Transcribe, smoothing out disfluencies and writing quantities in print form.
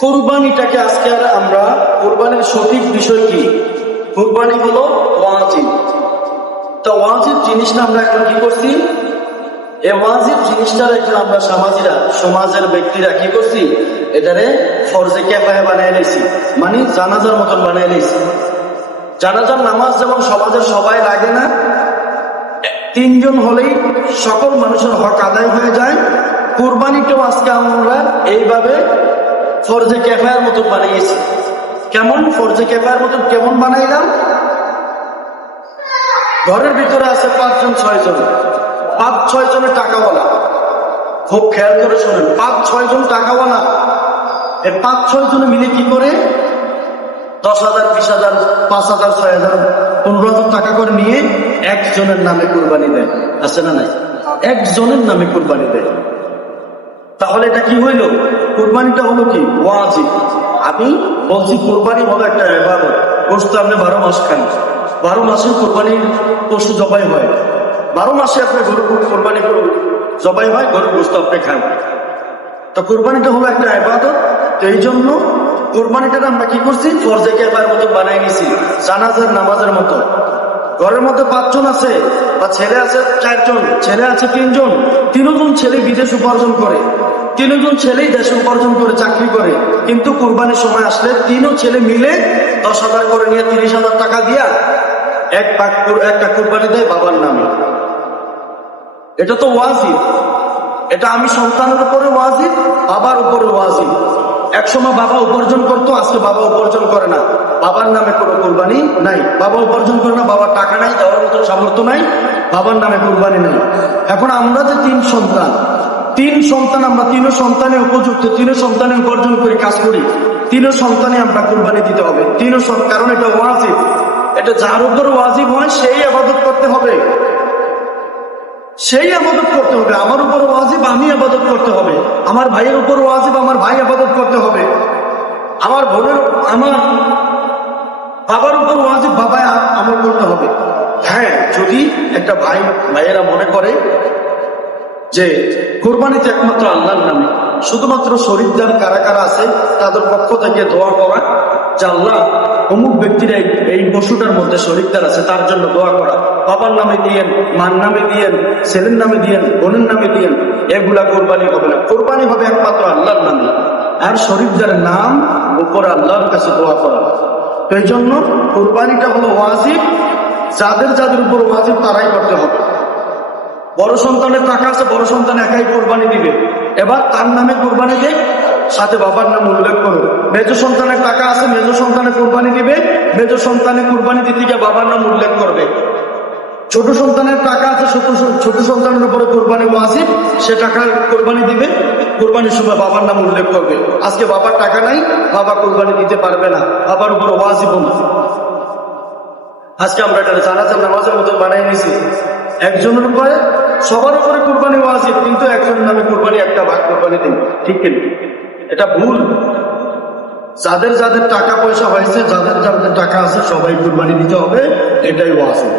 কুরবানিটাকে আজকে আর আমরা কুরবানির সঠিক বিষয় কি? কুরবানি হলো ওয়াজিব। তো ওয়াজিব জিনিসটা আমরা এখন কি করছি? এই ওয়াজিব জিনিসটার এখন আমরা সমাজের ব্যক্তিরা কি করছি? এটারে ফরজে কিফায়া বানিয়ে নিয়েছি, মানে জানাজার মতন বানিয়ে নিয়েছি। জানাজার নামাজ যেমন সমাজের সবাই লাগে না, 3 জন হলেই সকল মানুষের হক আদায় হয়ে যায়, কুরবানিটাও আজকে আমরা এইভাবে ফরজে কিফায়ার মতন বানিয়েছি। কেমন ফরজে কিফায়ার মতন কেমন বানাইলাম? ঘরের ভিতরে আছে 5 জন 6 জন, 5-6 জনের টাকাওয়ালা। খুব খেয়াল করে শোনেন, 5-6 জন টাকাওয়ালা। এই 5-6 জনে মিলে কি করে 10,000, 20,000, 5,000, 6,000, 15,000 টাকা করে নিয়ে একজনের নামে কুরবানি দেয়। আছে না নাই? একজনের নামে কুরবানি দেয়। তাহলে এটা কি হইল? কুরবানিটা হলো কি? ওয়াজিব। আমি বলছি কুরবানি হলো একটা ইবাদত। গোশত আপনি 12 মাস খান, 12 মাসে কুরবানির পশু জবাই হয়। 12 মাসে আপনি গরু কুরবানি জবাই হয়, গরুর গোশত আপনি খান। তো কুরবানিটা হলো একটা ইবাদত। তো এই জন্য কুরবানিটা আমরা কি করছি? ফরজে কিফায়ার মতো বানাই নিছি, জানাজার নামাজের মতো। ঘরের মধ্যে 5 জন আছে, বা ছেলে আছে 4 জন, ছেলে আছে 3 জন, 3 জন ছেলে বিদেশ উপার্জন করে, 3 জন ছেলেই দেশে উপার্জন করে চাকরি করে, কিন্তু কুরবানির সময় আসলে 3 ছেলে মিলে 10,000 করে নিয়ে 30,000 টাকা দিয়া একটা কুরবানি দেয় বাবার নামে। এটা তো ওয়াজিব। এটা আমি সন্তানের উপরে ওয়াজিব, বাবার উপরে ওয়াজিব। একসময় বাবা উপার্জন করতো, আজকে বাবা উপার্জন করে না, বাবার নামে কোনো কুরবানি নাই। বাবা উপার্জন করে না, বাবার টাকা নাই, দেওয়ার মতো সামর্থ্য নাই, বাবার নামে কুরবানি নাই। এখন আমরা যে 3 সন্তান, আমরা 3 সন্তানে উপযুক্ত, 3 সন্তানে উপার্জন করে কাজ করি, 3 সন্তানে আমরা কুরবানি দিতে হবে। 3 কারণ এটা ওয়াজিব। এটা যার উপর ওয়াজিব হয় সেই ইবাদত করতে হবে, সেই ইবাদত করতে হবে। আমার উপর ওয়াজিব, আমি ইবাদত করতে হবে। আমার ভাইয়ের উপর ওয়াজিব, আমার ভাই ইবাদত করতে হবে। আমার বাবার উপর ওয়াজিব, বাবা আমল করতে হবে। হ্যাঁ, যদি একটা ভাইয়েরা মনে করে যে কুরবানিতে একমাত্র আল্লাহর নামে, শুধুমাত্র শরীরদার কারা কারা আছে তাদের পক্ষ থেকে দোয়া করা যে আল্লাহ অমুক ব্যক্তির এই পশুটার মধ্যে শরীরদার আছে, তার জন্য দোয়া করা, বাবার নামে দিয়েন, মার নামে দিয়েন, ছেলের নামে দিয়েন, বোনের নামে দিয়েন, এগুলা কোরবানি হবে না। কোরবানি হবে একমাত্র আল্লাহর নামে, আর শরীরদারের নাম উপরে আল্লাহর কাছে দোয়া করা। তো এই জন্য কোরবানিটা হলো ওয়াজিব। যাদের উপর ওয়াজিব তারাই করতে হবে। বড় সন্তানের টাকা আছে, বড় সন্তান একাই কোরবানি দিবে, এবার তার নামে কোরবানি দেয়, সাথে বাবার নাম উল্লেখ করো। মেজ সন্তানের টাকা আছে, মেজ সন্তানের কোরবানি দিবে, মেজ সন্তানের কোরবানি দিতে গিয়ে বাবার নাম উল্লেখ করবে। ছোট সন্তানের টাকা আছে, ছোট সন্তানের উপরে কোরবানি ওয়াজিব, সে টাকা কোরবানি দিবে, কোরবানির সময় বাবার নাম উল্লেখ করবে। আজকে বাবার টাকা নাই, বাবা কোরবানি দিতে পারবে না, বাবার উপর ওয়াজিব না। আজকে আমরা এটা জানাজার নামাজের মতো বানাই নিয়েছি। একজনের উপরে, সবার উপরে কুরবানি ওয়াজিব, কিন্তু একজনের নামে কুরবানি, একটা ভাগ কুরবানি দিন। ঠিক কিনা? এটা ভুল। যাদের টাকা পয়সা হয়েছে, যাদের টাকা আছে, সবাই কুরবানি দিতে হবে, এটাই ওয়াজিব।